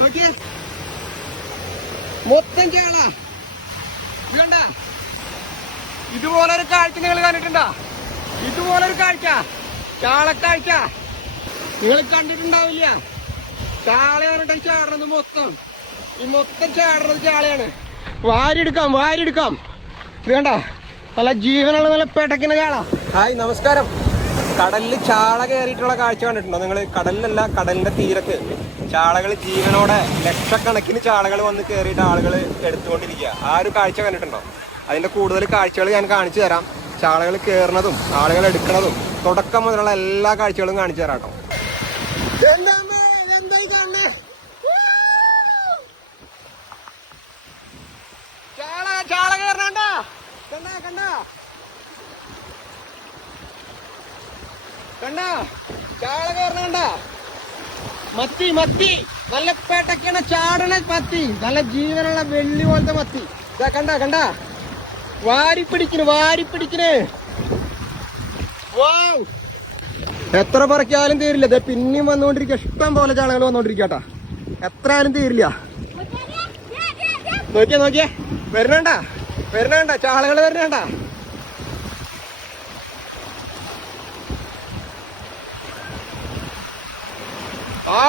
നോക്കിയേ, മൊത്തം ചാള. കണ്ട, ഇതുപോലൊരു കാഴ്ച നിങ്ങൾ കണ്ടിട്ടുണ്ടോ? ഇതുപോലൊരു കാഴ്ച, ചാളക്കാഴ്ച നിങ്ങൾ കണ്ടിട്ടുണ്ടാവില്ല. ചാളയാണ് ചാടുന്നത് മൊത്തം. ഈ മൊത്തം ചാടുന്നത് ചാളയാണ്. വാരിയെടുക്കാം, വാരിയെടുക്കാം. ഇത് കണ്ട, നല്ല ജീവനുള്ള നല്ല പെടക്കുന്ന ചാള. ഹായ്, നമസ്കാരം. കടലിൽ ചാള കയറിയിട്ടുള്ള കാഴ്ച കണ്ടിട്ടുണ്ടോ നിങ്ങൾ? കടലിലല്ല, കടലിന്റെ തീരത്ത് ചാളകൾ ജീവനോടെ ലക്ഷക്കണക്കിന് ചാളകൾ വന്ന് കയറിയിട്ട് ആളുകൾ എടുത്തുകൊണ്ടിരിക്കുക. ആ ഒരു കാഴ്ച കണ്ടിട്ടുണ്ടോ? അതിന്റെ കൂടുതൽ കാഴ്ചകൾ ഞാൻ കാണിച്ചു തരാം. ചാളകൾ കയറുന്നതും ആളുകൾ എടുക്കുന്നതും തുടക്കം മുതലുള്ള എല്ലാ കാഴ്ചകളും കാണിച്ചു തരാം കേട്ടോ. ചാള കയറണ കണ്ട കണ്ട കണ്ട, ചാള കയറണ. മത്തി, മത്തി നല്ല പേട്ടക്കാണ് ചാടണ മത്തി. നല്ല ജീവനുള്ള വെള്ളി പോലത്തെ മത്തി. ഇതാ കണ്ട കണ്ട, വാരിപ്പിടിക്കണ്, വാരിപ്പിടിക്കണ്. വാവ്, എത്ര പറക്കാലും തീരില്ല. ഇത് പിന്നെയും വന്നുകൊണ്ടിരിക്കുക. ഇഷ്ടം പോലെ ചാളകൾ വന്നോണ്ടിരിക്കട്ടാ. എത്ര ആയാലും തീരില്ല. നോക്കിയേ, നോക്കിയേ, വരണണ്ട, വരണണ്ട, ചാളകൾ വരണണ്ട. ആ